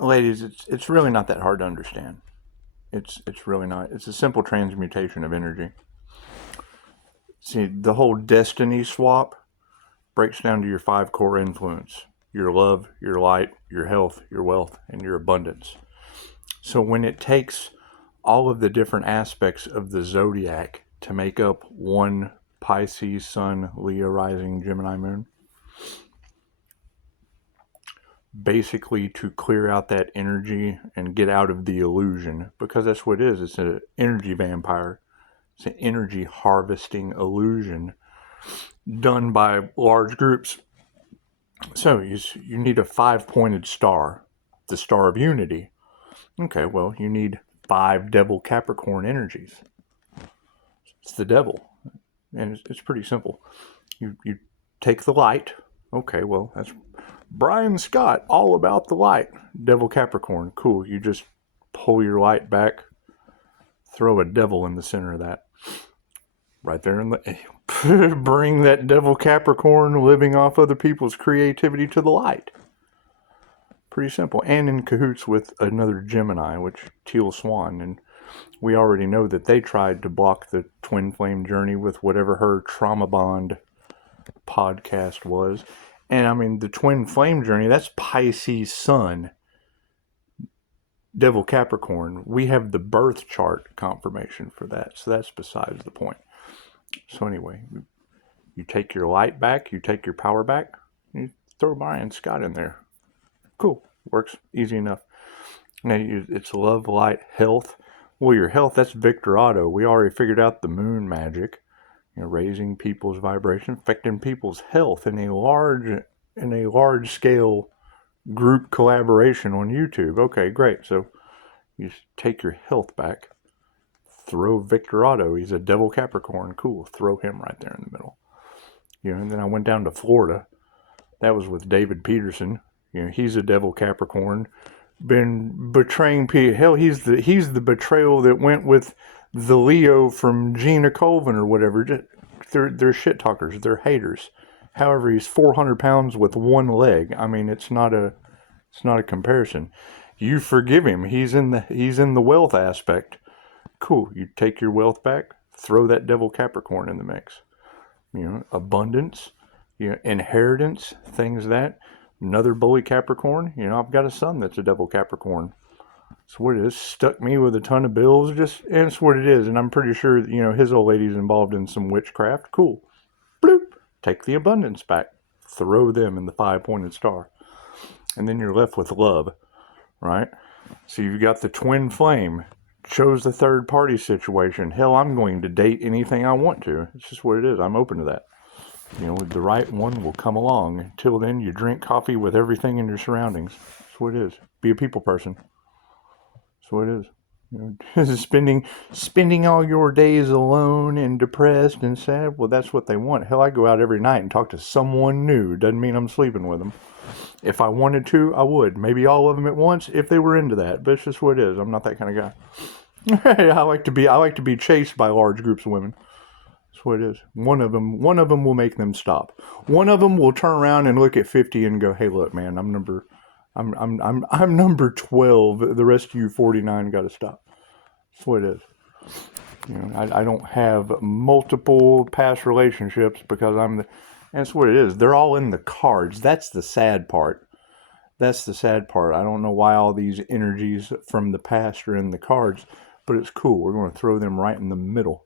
ladies, it's really not that hard to understand. It's really not. It's a simple transmutation of energy. See, the whole destiny swap breaks down to your 5 core influence: your love, your light, your health, your wealth, and your abundance. So when it takes all of the different aspects of the zodiac to make up one Pisces Sun, Leo rising, Gemini moon, basically to clear out that energy and get out of the illusion, because that's what it is. It's an energy vampire. It's an energy harvesting illusion done by large groups. So you need a 5-pointed star, the star of unity. Okay, well, you need 5 devil Capricorn energies. It's the devil. And it's pretty simple. You take the light. Okay, well, that's Brian Scott, all about the light. Devil Capricorn, cool. You just pull your light back, throw a devil in the center of that. Right there in the bring that devil Capricorn living off other people's creativity to the light. Pretty simple. And in cahoots with another Gemini, which Teal Swan, and we already know that they tried to block the twin flame journey with whatever her trauma bond podcast was. And I mean, the twin flame journey, that's Pisces Sun, Devil Capricorn. We have the birth chart confirmation for that. So that's besides the point. So anyway, you take your light back, you take your power back, you throw Brian Scott in there. Cool. Works easy enough. Now it's love, light, health. Well, your health, that's Victor Otto. We already figured out the moon magic. Raising people's vibration, affecting people's health in a large scale group collaboration on YouTube. Okay, great. So you take your health back, throw Victor Otto. He's a devil Capricorn. Cool. Throw him right there in the middle. And then I went down to Florida. That was with David Peterson. He's a devil Capricorn. Been betraying people. Hell, he's the betrayal that went with the Leo from Gina Colvin or whatever. They're shit talkers. They're haters. However, he's 400 pounds with one leg. I mean, it's not a comparison. You forgive him. He's in the wealth aspect. Cool. You take your wealth back. Throw that devil Capricorn in the mix. Abundance. Inheritance. Things that. Another bully Capricorn. I've got a son that's a devil Capricorn. That's what it is. Stuck me with a ton of bills. And it's what it is. And I'm pretty sure, his old lady's involved in some witchcraft. Cool. Bloop. Take the abundance back. Throw them in the 5-pointed star. And then you're left with love, right? So you've got the twin flame. Chose the third party situation. Hell, I'm going to date anything I want to. It's just what it is. I'm open to that. The right one will come along. Until then, you drink coffee with everything in your surroundings. That's what it is. Be a people person. That's what it is. Spending all your days alone and depressed and sad. Well, that's what they want. Hell, I go out every night and talk to someone new. Doesn't mean I'm sleeping with them. If I wanted to, I would. Maybe all of them at once if they were into that. But it's just what it is. I'm not that kind of guy. I like to be chased by large groups of women. That's what it is. One of them will make them stop. One of them will turn around and look at 50 and go, "Hey, look, man, I'm number 12. The rest of you 49 got to stop." That's what it is. I don't have multiple past relationships because and that's what it is. They're all in the cards. That's the sad part. I don't know why all these energies from the past are in the cards, but it's cool. We're going to throw them right in the middle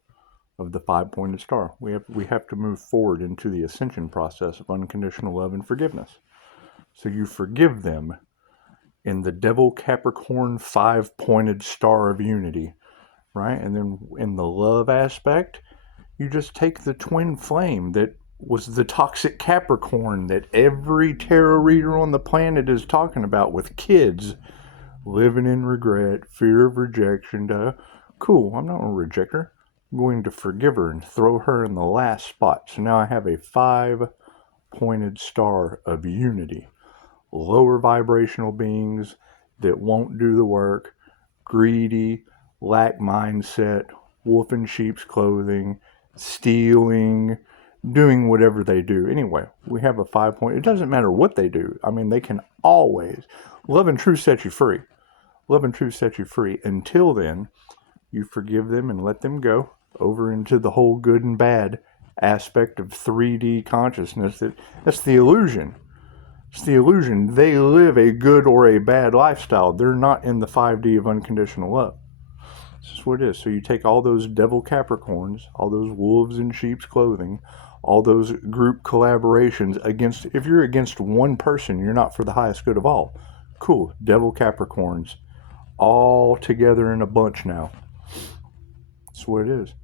of the 5-pointed star. We have to move forward into the ascension process of unconditional love and forgiveness. So you forgive them in the devil Capricorn 5-pointed star of unity, right? And then in the love aspect, you just take the twin flame that was the toxic Capricorn that every tarot reader on the planet is talking about, with kids living in regret, fear of rejection. Cool, I'm not going to reject her. I'm going to forgive her and throw her in the last spot. So now I have a 5-pointed star of unity. Lower vibrational beings that won't do the work, greedy, lack mindset, wolf in sheep's clothing, stealing, doing whatever they do. Anyway, we have a 5-point. It doesn't matter what they do. I mean, they can always. Love and truth set you free. Love and truth set you free. Until then, you forgive them and let them go over into the whole good and bad aspect of 3D consciousness. That's the illusion. It's the illusion. They live a good or a bad lifestyle. They're not in the 5D of unconditional love. This is what it is. So you take all those devil Capricorns, all those wolves in sheep's clothing, all those group collaborations against, if you're against one person, you're not for the highest good of all. Cool. Devil Capricorns all together in a bunch now. That's what it is.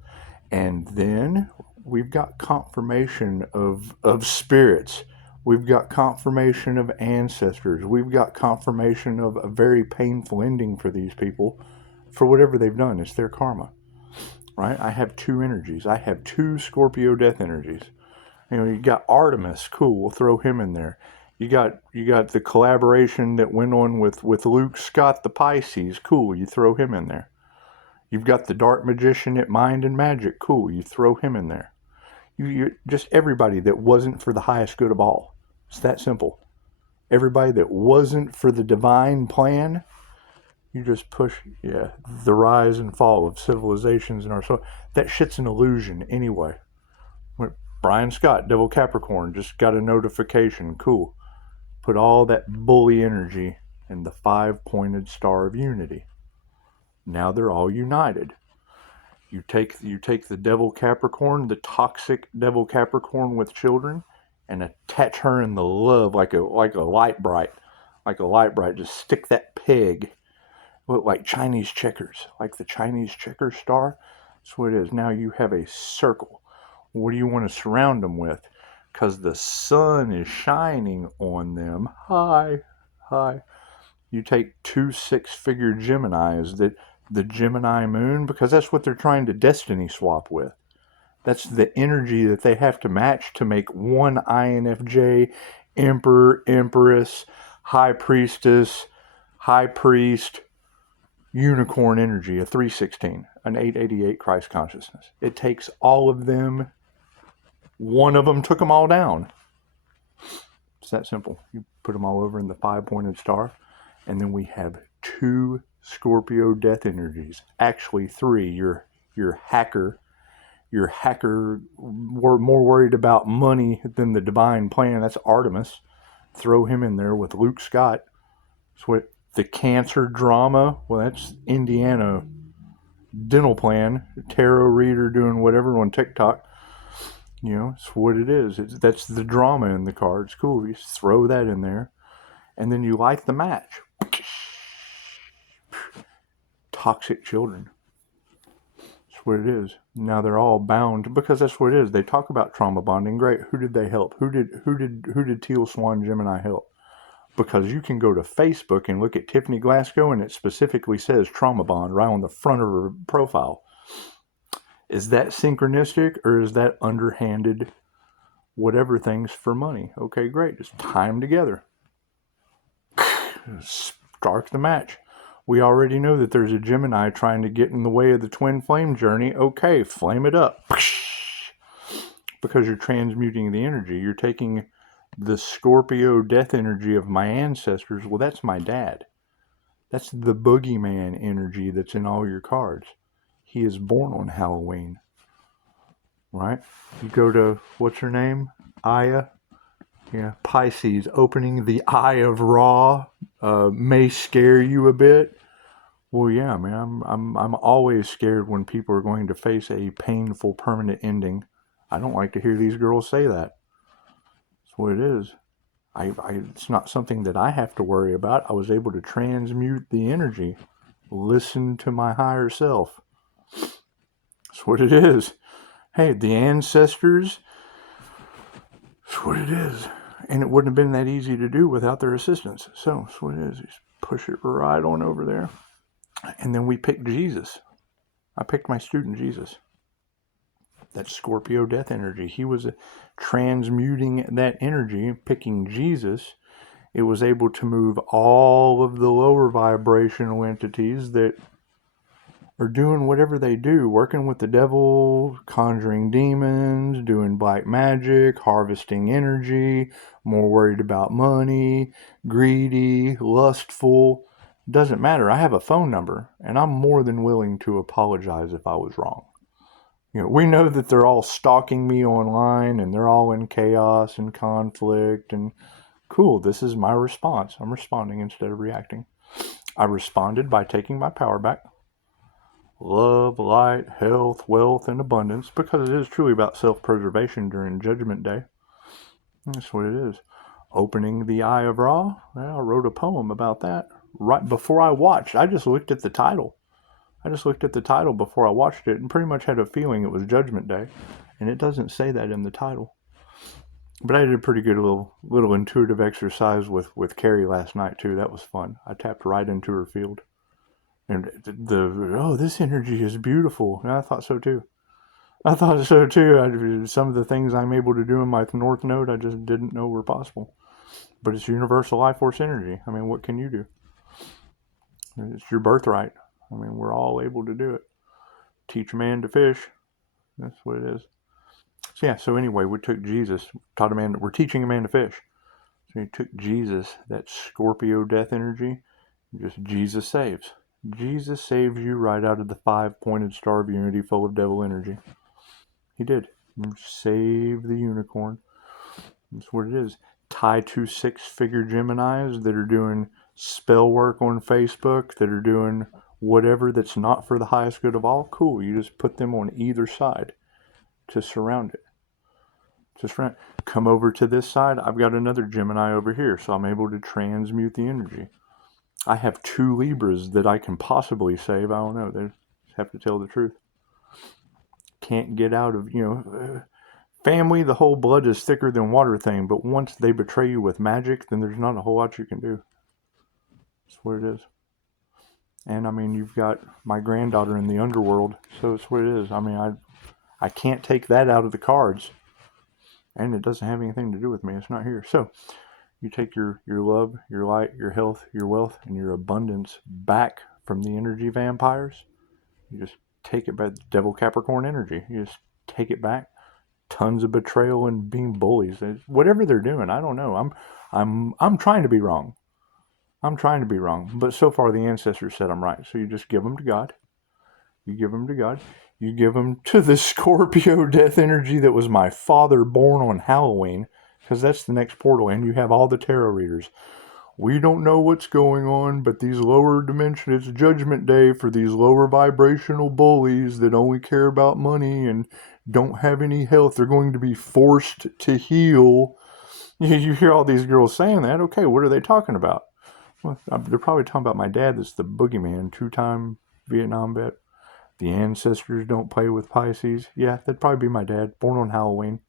And then we've got confirmation of spirits. We've got confirmation of ancestors. We've got confirmation of a very painful ending for these people for whatever they've done. It's their karma, right? I have two energies. I have two Scorpio death energies. You know, you got Artemis. Cool, we'll throw him in there. You got the collaboration that went on with Luke Scott, the Pisces. Cool, you throw him in there. You've got the dark magician at Mind and Magic. Cool, you throw him in there. You just everybody that wasn't for the highest good of all. It's that simple. Everybody that wasn't for the divine plan, you just push, the rise and fall of civilizations in our soul. That shit's an illusion anyway. Brian Scott, Devil Capricorn, just got a notification. Cool. Put all that bully energy in the 5-pointed star of unity. Now they're all united. You take the Devil Capricorn, the toxic Devil Capricorn with children, and attach her in the love like a light bright. Like a light bright. Just stick that peg. Look like Chinese checkers. Like the Chinese checker star. That's what it is. Now you have a circle. What do you want to surround them with? Because the sun is shining on them. Hi. You take 2 6-figure Geminis, that the Gemini moon, because that's what they're trying to destiny swap with. That's the energy that they have to match to make one INFJ, Emperor, Empress, High Priestess, High Priest, Unicorn energy, a 316, an 888 Christ consciousness. It takes all of them. One of them took them all down. It's that simple. You put them all over in the 5-pointed star, and then we have 2 Scorpio death energies. Actually 3. Your hacker. Your hacker were more worried about money than the divine plan. That's Artemis. Throw him in there with Luke Scott. That's what the Cancer drama. Well, that's Indiana dental plan. Tarot reader doing whatever on TikTok. You know, it's what it is. That's the drama in the cards. Cool. You just throw that in there. And then you light the match. Toxic children. That's what it is. Now they're all bound, because that's what it is. They talk about trauma bonding. Great. Who did they help? Who did Teal Swan Gemini help? Because you can go to Facebook and look at Tiffany Glasgow, and it specifically says trauma bond right on the front of her profile. Is that synchronistic, or is that underhanded whatever things for money? Okay, great. Just tie them together. Start the match. We already know that there's a Gemini trying to get in the way of the twin flame journey. Okay, flame it up. Because you're transmuting the energy. You're taking the Scorpio death energy of my ancestors. Well, that's my dad. That's the boogeyman energy that's in all your cards. He is born on Halloween, right? You go to, what's her name? Aya. Yeah, Pisces, opening the eye of Ra may scare you a bit. Well, yeah, man, I'm always scared when people are going to face a painful, permanent ending. I don't like to hear these girls say that. That's what it is. It's not something that I have to worry about. I was able to transmute the energy. Listen to my higher self. That's what it is. Hey, the ancestors, that's what it is. And it wouldn't have been that easy to do without their assistance. So that's what it is. Just push it right on over there. And then we picked Jesus. I picked my student Jesus. That Scorpio death energy. He was transmuting that energy, picking Jesus. It was able to move all of the lower vibrational entities that are doing whatever they do, working with the devil, conjuring demons, doing black magic, harvesting energy, more worried about money, greedy, lustful. Doesn't matter. I have a phone number, and I'm more than willing to apologize if I was wrong. We know that they're all stalking me online, and they're all in chaos and conflict, and cool, this is my response. I'm responding instead of reacting. I responded by taking my power back. Love, light, health, wealth, and abundance, because it is truly about self-preservation during Judgment Day. That's what it is. Opening the Eye of Ra. Well, I wrote a poem about that right before I watched. I just looked at the title. Before I watched it and pretty much had a feeling it was Judgment Day. And it doesn't say that in the title. But I did a pretty good little intuitive exercise with Carrie last night, too. That was fun. I tapped right into her field. And this energy is beautiful. And I thought so too. Some of the things I'm able to do in my North Node, I just didn't know were possible. But it's universal life force energy. I mean, what can you do? It's your birthright. I mean, we're all able to do it. Teach a man to fish. That's what it is. So anyway, we took Jesus, we're teaching a man to fish. So you took Jesus, that Scorpio death energy, just Jesus saves. Jesus saves you right out of the 5-pointed star of unity full of devil energy. He did. Save the unicorn. That's what it is. Tie 2 6-figure Geminis that are doing spell work on Facebook, that are doing whatever that's not for the highest good of all. Cool. You just put them on either side to surround it. Come over to this side. I've got another Gemini over here, so I'm able to transmute the energy. I have 2 Libras that I can possibly save. I don't know. They have to tell the truth. Can't get out of, family, the whole blood is thicker than water thing. But once they betray you with magic, then there's not a whole lot you can do. That's what it is. And I mean, you've got my granddaughter in the underworld. So it's what it is. I mean, I can't take that out of the cards. And it doesn't have anything to do with me. It's not here. So you take your love, your light, your health, your wealth, and your abundance back from the energy vampires. You just take it back. Devil Capricorn energy. You just take it back. Tons of betrayal and being bullies. Whatever they're doing, I don't know. I'm trying to be wrong. But so far the ancestors said I'm right. So you just give them to God. You give them to the Scorpio death energy that was my father born on Halloween, because that's the next portal, and you have all the tarot readers. We don't know what's going on, but these lower dimensions, it's Judgment Day for these lower vibrational bullies that only care about money and don't have any health. They're going to be forced to heal. You hear all these girls saying that. Okay, what are they talking about? Well, they're probably talking about my dad that's the boogeyman, 2-time Vietnam vet. The ancestors don't play with Pisces. Yeah, that'd probably be my dad, born on Halloween.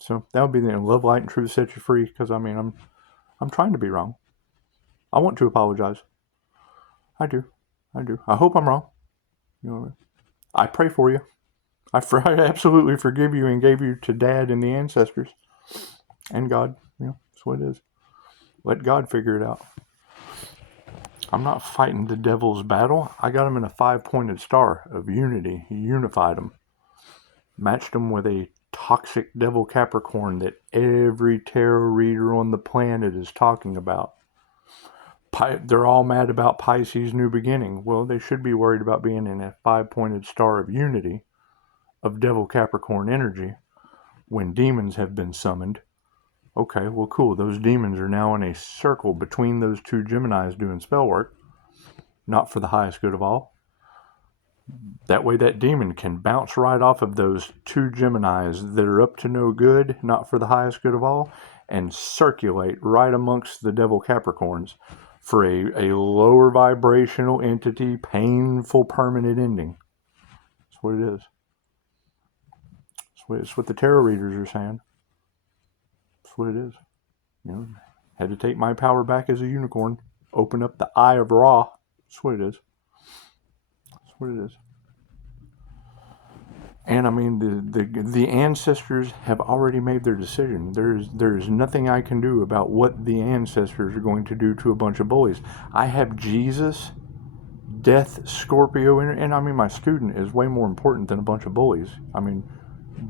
So that would be the love, light, and truth set you free. Because I mean, I'm trying to be wrong. I want to apologize. I do. I hope I'm wrong. I pray for you. I absolutely forgive you and gave you to Dad and the ancestors and God. That's what it is. Let God figure it out. I'm not fighting the devil's battle. I got him in a 5-pointed star of unity. He unified him. Matched him with a toxic devil Capricorn that every tarot reader on the planet is talking about. They're all mad about Pisces' new beginning. Well, they should be worried about being in a 5-pointed star of unity of devil Capricorn energy when demons have been summoned. Okay, well, cool. Those demons are now in a circle between those 2 Geminis doing spell work, not for the highest good of all. That way that demon can bounce right off of those 2 Geminis that are up to no good, not for the highest good of all, and circulate right amongst the devil Capricorns for a lower vibrational entity, painful, permanent ending. That's what it is. It's what the tarot readers are saying. That's what it is. Had to take my power back as a unicorn. Open up the Eye of Ra. That's what it is. And I mean, the ancestors have already made their decision. There's nothing I can do about what the ancestors are going to do to a bunch of bullies. I have Jesus Death, Scorpio, and I mean, my student is way more important than a bunch of bullies. I mean,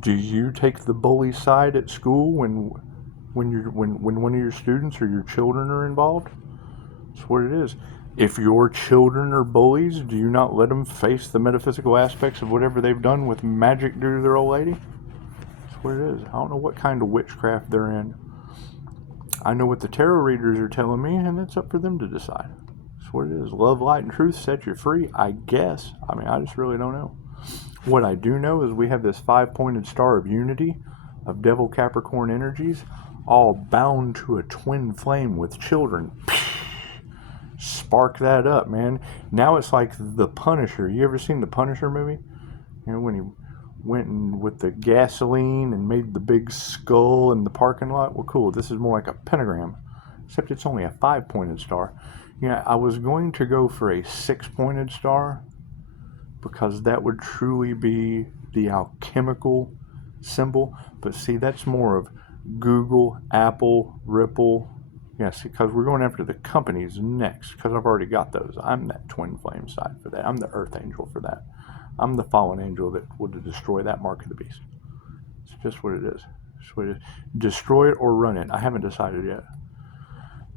do you take the bully side at school when one of your students or your children are involved? That's what it is. If your children are bullies, do you not let them face the metaphysical aspects of whatever they've done with magic due to their old lady? That's what it is. I don't know what kind of witchcraft they're in. I know what the tarot readers are telling me, and it's up for them to decide. That's what it is. Love, light, and truth set you free, I guess. I mean, I just really don't know. What I do know is we have this 5-pointed star of unity of Devil Capricorn energies, all bound to a twin flame with children. Spark that up, man. Now it's like the Punisher. You ever seen the Punisher movie? You know, when he went in with the gasoline and made the big skull in the parking lot? Well, cool. This is more like a pentagram, except it's only a 5-pointed star. Yeah, I was going to go for a 6-pointed star because that would truly be the alchemical symbol. But see, that's more of Google, Apple, Ripple. Yes, because we're going after the companies next, because I've already got those. I'm that twin flame side for that. I'm the earth angel for that. I'm the fallen angel that would destroy that mark of the beast. It's just what it is. It's what it is. Destroy it or run it. I haven't decided yet.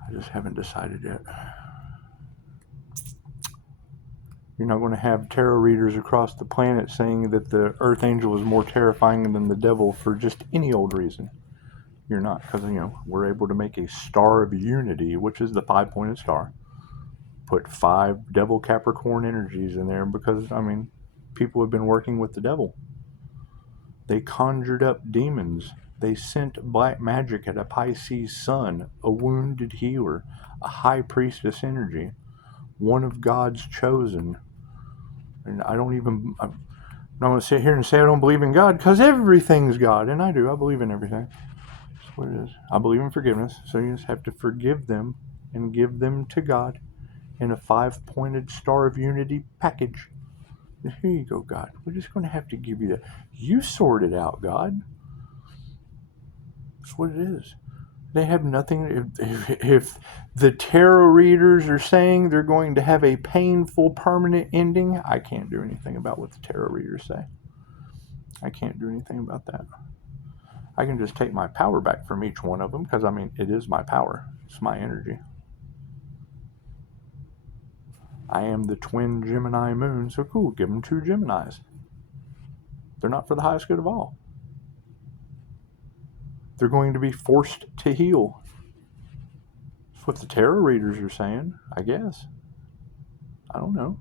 I just haven't decided yet. You're not going to have tarot readers across the planet saying that the earth angel is more terrifying than the devil for just any old reason. You're not, because, you know, we're able to make a star of unity, which is the 5-pointed star. Put 5 devil Capricorn energies in there because, I mean, people have been working with the devil. They conjured up demons. They sent black magic at a Pisces sun, a wounded healer, a high priestess energy, one of God's chosen. And I'm not going to sit here and say I don't believe in God, because everything's God, and I do. I believe in everything. That's what it is. I believe in forgiveness, so you just have to forgive them and give them to God in a 5-pointed star of unity package. Here you go, God. We're just going to have to give you that. You sort it out, God. That's what it is. They have nothing. If the tarot readers are saying they're going to have a painful permanent ending, I can't do anything about what the tarot readers say. I can't do anything about that. I can just take my power back from each one of them, because, I mean, it is my power. It's my energy. I am the twin Gemini moon, so cool, give them 2 Geminis. They're not for the highest good of all. They're going to be forced to heal. That's what the tarot readers are saying, I guess. I don't know.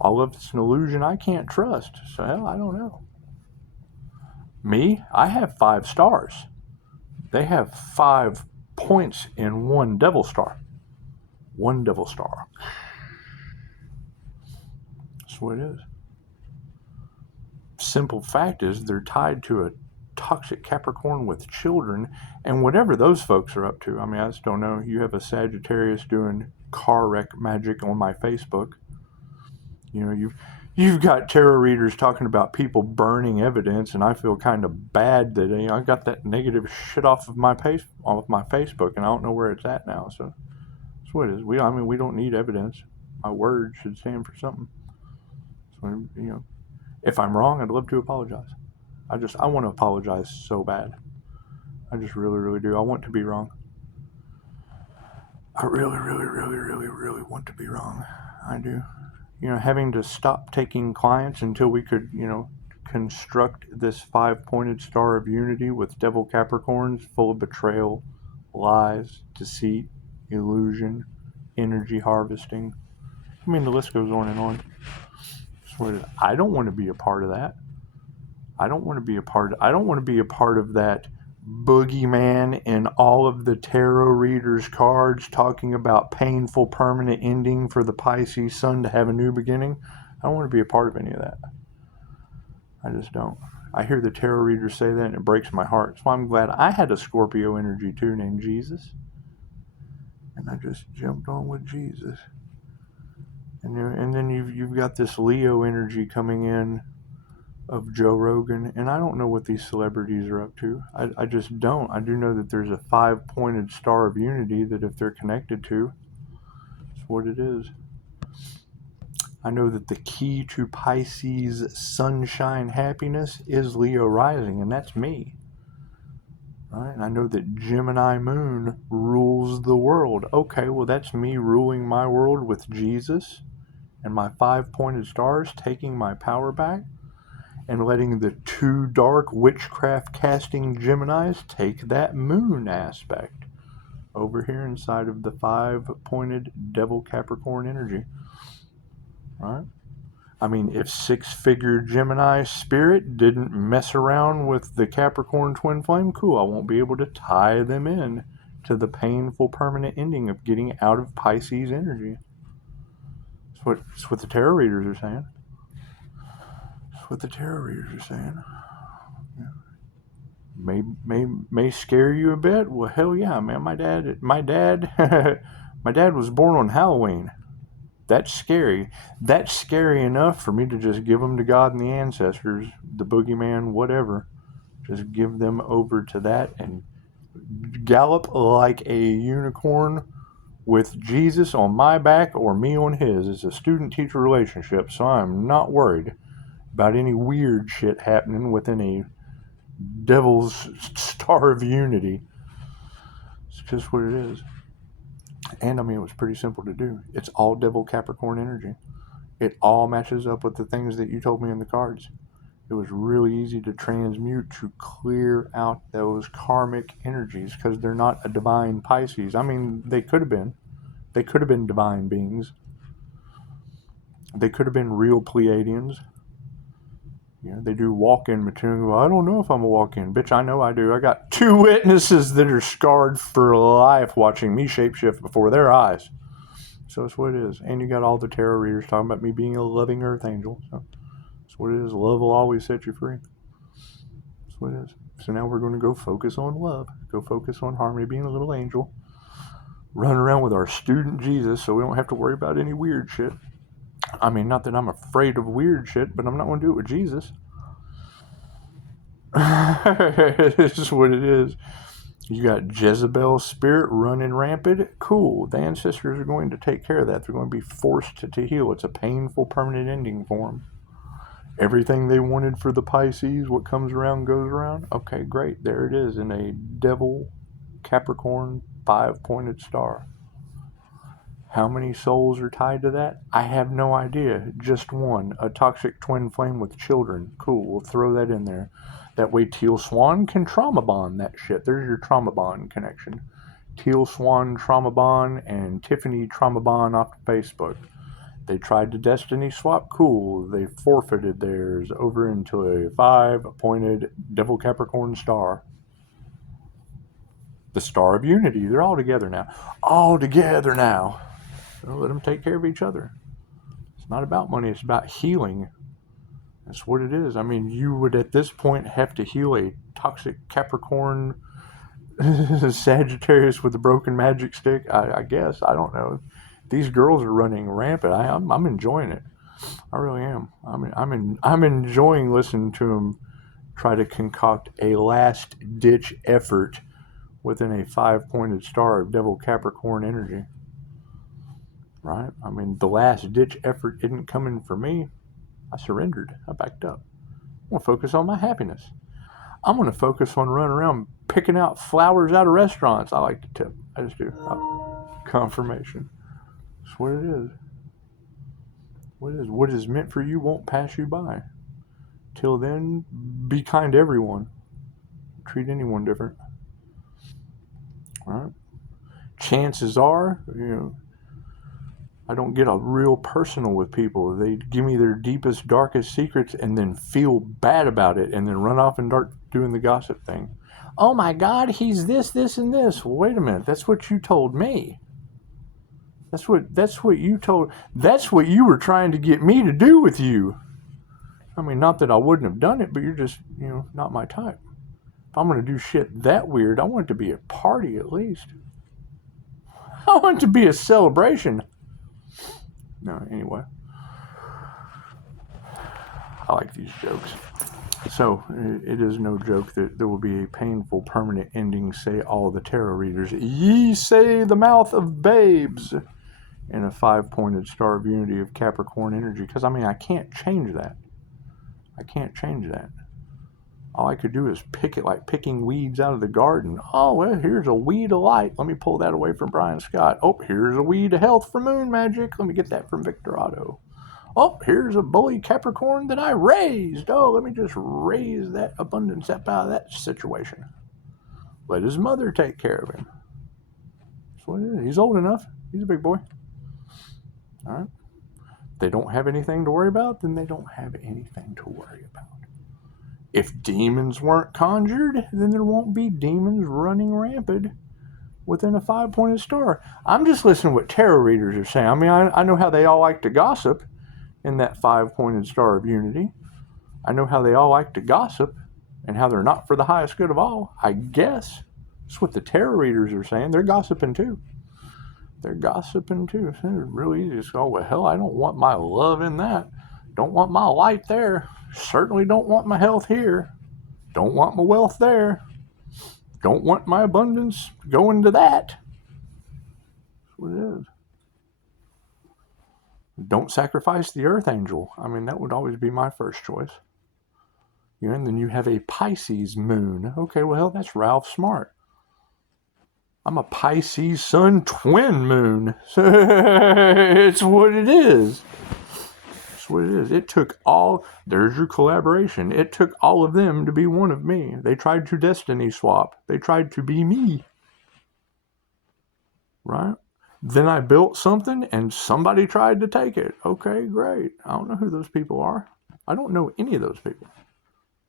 All of it's an illusion I can't trust, so hell, I don't know. Me, I have 5 stars. They have 5 points in 1 devil star. 1 devil star. That's what it is. Simple fact is they're tied to a toxic Capricorn with children, and whatever those folks are up to. I mean, I just don't know. You have a Sagittarius doing car wreck magic on my Facebook. You know, you've got tarot readers talking about people burning evidence, and I feel kind of bad that, you know, I got that negative shit off of my Facebook, and I don't know where it's at now. So that's what it is. We don't need evidence. My word should stand for something. So, you know, if I'm wrong, I'd love to apologize. I want to apologize so bad. I just really, really do. I want to be wrong. I really, really, really, really, really want to be wrong. I do. You know, having to stop taking clients until we could, you know, construct this 5-pointed star of unity with devil Capricorns full of betrayal, lies, deceit, illusion, energy harvesting. I mean, the list goes on and on. I don't want to be a part of that. I don't want to be a part of that boogeyman in all of the tarot readers' cards talking about painful permanent ending for the Pisces sun to have a new beginning. I don't want to be a part of any of that. I just don't. I hear the tarot readers say that and it breaks my heart. So I'm glad I had a Scorpio energy too named Jesus. And I just jumped on with Jesus. And then you've got this Leo energy coming in of Joe Rogan, and I don't know what these celebrities are up to. I just don't. I do know that there's a 5-pointed star of unity that if they're connected to, it's what it is. I know that the key to Pisces sunshine happiness is Leo rising, and that's me. Right? And I know that Gemini moon rules the world. Okay, well, that's me ruling my world with Jesus and my 5-pointed stars, taking my power back and letting the 2 dark witchcraft casting Geminis take that moon aspect over here inside of the 5-pointed devil Capricorn energy. Right? I mean, if 6-figure Gemini spirit didn't mess around with the Capricorn twin flame, cool, I won't be able to tie them in to the painful permanent ending of getting out of Pisces energy. That's what the tarot readers are saying. That's what the tarot readers are saying. Yeah. May scare you a bit. Well, hell yeah, man. My dad my dad was born on Halloween. That's scary. That's scary enough for me to just give them to God and the ancestors, the boogeyman, whatever. Just give them over to that and gallop like a unicorn with Jesus on my back or me on his. It's a student-teacher relationship, so I'm not worried about any weird shit happening within a devil's star of unity. It's just what it is. And I mean, it was pretty simple to do. It's all devil Capricorn energy. It all matches up with the things that you told me in the cards. It was really easy to transmute, to clear out those karmic energies, because they're not a divine Pisces. I mean, they could have been. They could have been divine beings. They could have been real Pleiadians. You know, they do walk-in material. Well, I don't know if I'm a walk-in. Bitch, I know I do. I got 2 witnesses that are scarred for life watching me shapeshift before their eyes. So that's what it is. And you got all the tarot readers talking about me being a loving earth angel. So that's what it is. Love will always set you free. That's what it is. So now we're going to go focus on love. Go focus on harmony, being a little angel. Run around with our student Jesus so we don't have to worry about any weird shit. I mean, not that I'm afraid of weird shit, but I'm not going to do it with Jesus. This is what it is. You got Jezebel spirit running rampant. Cool. The ancestors are going to take care of that. They're going to be forced to heal. It's a painful, permanent ending for them. Everything they wanted for the Pisces, what comes around goes around. Okay, great. There it is in a devil Capricorn 5-pointed star. How many souls are tied to that? I have no idea. Just one. A toxic twin flame with children. Cool. We'll throw that in there. That way Teal Swan can trauma bond that shit. There's your trauma bond connection. Teal Swan trauma bond and Tiffany trauma bond off of Facebook. They tried to destiny swap. Cool. They forfeited theirs over into a 5-pointed devil Capricorn star. The star of unity. They're all together now. All together now. So let them take care of each other. It's not about money. It's about healing. That's what it is. I mean, you would at this point have to heal a toxic Capricorn Sagittarius with a broken magic stick. I guess. I don't know. These girls are running rampant. I'm enjoying it. I really am. I'm enjoying listening to them try to concoct a last-ditch effort within a 5-pointed star of devil Capricorn energy. Right? I mean, the last-ditch effort isn't coming for me. I surrendered. I backed up. I'm going to focus on my happiness. I'm going to focus on running around picking out flowers out of restaurants. I like to tip. I just do. Confirmation. That's what it is. What is meant for you won't pass you by. Till then, be kind to everyone. Treat anyone different. All right? Chances are, I don't get a real personal with people. They give me their deepest, darkest secrets and then feel bad about it and then run off and start doing the gossip thing. Oh my God, he's this, and this. Wait a minute, that's what you told me. That's what you told. That's what you were trying to get me to do with you. I mean, not that I wouldn't have done it, but you're just, not my type. If I'm going to do shit that weird, I want it to be a party at least. I want it to be a celebration. No, anyway. I like these jokes. So, it is no joke that there will be a painful, permanent ending, say all the tarot readers. Ye say the mouth of babes. in a 5-pointed star of unity of Capricorn energy. Because, I mean, I can't change that. I can't change that. All I could do is pick it like picking weeds out of the garden. Oh, well, here's a weed of light. Let me pull that away from Brian Scott. Oh, here's a weed of health from Moon Magic. Let me get that from Victor Otto. Oh, here's a bully Capricorn that I raised. Oh, let me just raise that abundance up out of that situation. Let his mother take care of him. That's what it is. He's old enough. He's a big boy. All right. They don't have anything to worry about, then they don't have anything to worry about. If demons weren't conjured, then there won't be demons running rampant within a 5-pointed star. I'm just listening to what tarot readers are saying. I mean, I know how they all like to gossip in that 5-pointed star of unity. I know how they all like to gossip and how they're not for the highest good of all. I guess that's what the tarot readers are saying. They're gossiping too. They're gossiping too. It's really easy to go, well, hell, I don't want my love in that. Don't want my light there. Certainly don't want my health here. Don't want my wealth there. Don't want my abundance going to that. That's what it is. Don't sacrifice the earth angel. I mean, that would always be my first choice. You know, and then you have a Pisces moon. Okay, well, hell, that's Ralph Smart. I'm a Pisces sun twin moon. It's what it is. It's what it is. It took all, there's your collaboration. It took all of them to be one of me. They tried to destiny swap. They tried to be me. Right? Then I built something and somebody tried to take it. Okay, great. I don't know who those people are. I don't know any of those people.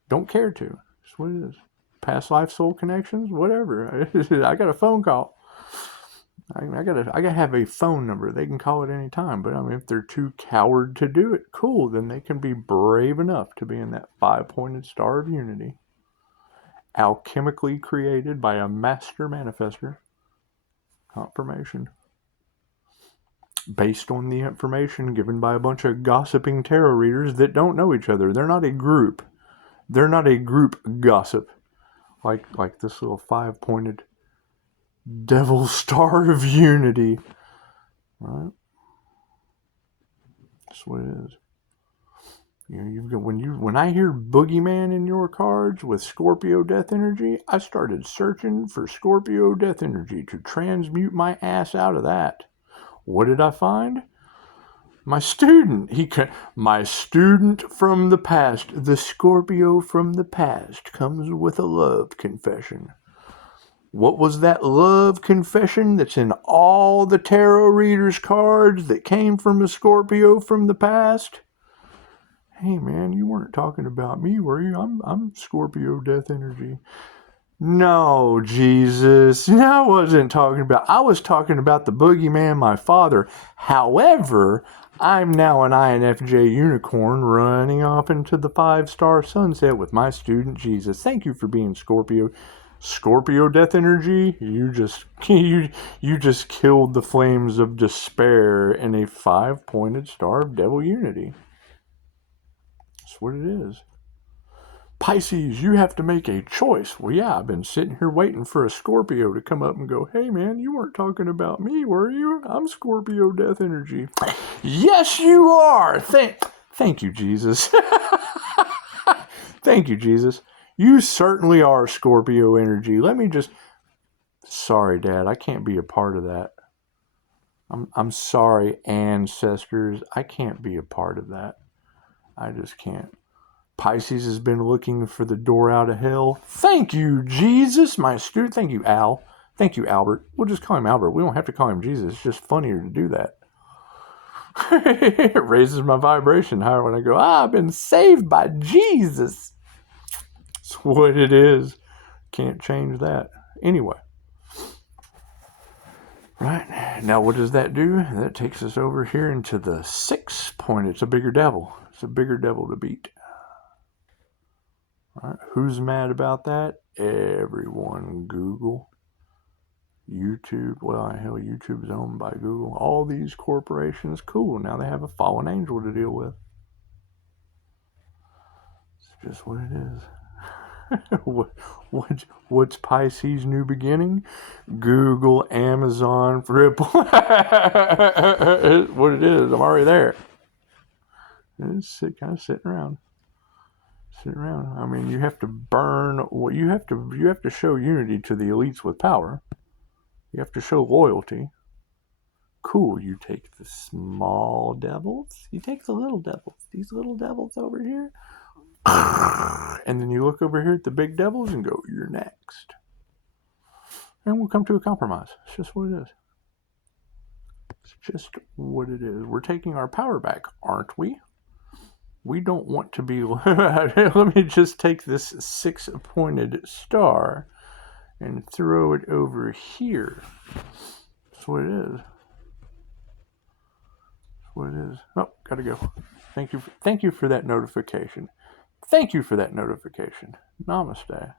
Don't care to. That's what it is. Past life soul connections, whatever. I got a phone call. I gotta have a phone number. They can call at any time. But I mean, if they're too coward to do it, cool. Then they can be brave enough to be in that 5-pointed star of unity, alchemically created by a master manifestor. Confirmation. Based on the information given by a bunch of gossiping tarot readers that don't know each other. They're not a group. They're not a group gossip. Like this little 5-pointed devil star of unity. Right? That's what it is. You know, you've got when I hear boogeyman in your cards with Scorpio death energy, I started searching for Scorpio death energy to transmute my ass out of that. What did I find? My student. My student from the past. The Scorpio from the past comes with a love confession. What was that love confession that's in all the tarot readers' cards that came from a Scorpio from the past? Hey man, you weren't talking about me, were you? I'm Scorpio death energy. No, Jesus. No, I wasn't talking about. I was talking about the boogeyman, my father. However, I'm now an INFJ unicorn running off into the 5-star sunset with my student Jesus. Thank you for being Scorpio. Scorpio death energy, you just killed the flames of despair in a 5-pointed star of devil unity. That's what it is. Pisces, you have to make a choice. Well, yeah, I've been sitting here waiting for a Scorpio to come up and go, hey man, you weren't talking about me, were you? I'm Scorpio death energy. Yes, you are. Thank you, Jesus. Thank you, Jesus. You certainly are Scorpio energy. Sorry, Dad, I can't be a part of that. I'm sorry, ancestors. I can't be a part of that. I just can't. Pisces has been looking for the door out of hell. Thank you, Jesus, my student. Thank you, Al. Thank you, Albert. We'll just call him Albert. We don't have to call him Jesus. It's just funnier to do that. It raises my vibration higher when I go, I've been saved by Jesus. It's what it is. Can't change that. Anyway. Right. Now, what does that do? That takes us over here into the 6-point. It's a bigger devil. It's a bigger devil to beat. All right. Who's mad about that? Everyone. Google, YouTube. Well, hell, YouTube's owned by Google. All these corporations. Cool. Now they have a fallen angel to deal with. It's just what it is. What's Pisces' new beginning? Google, Amazon, Ripple. What it is. I'm already there. It's kind of sitting around. I mean, you have to burn what you have to show unity to the elites with power. You have to show loyalty. Cool, you take the small devils, you take the little devils, these little devils over here, and then you look over here at the big devils and go, you're next. And we'll come to a compromise. It's just what it is. It's just what it is. We're taking our power back, aren't we? We don't want to be... Let me just take this 6-pointed star and throw it over here. That's what it is. That's what it is. Oh, gotta go. Thank you for that notification. Namaste.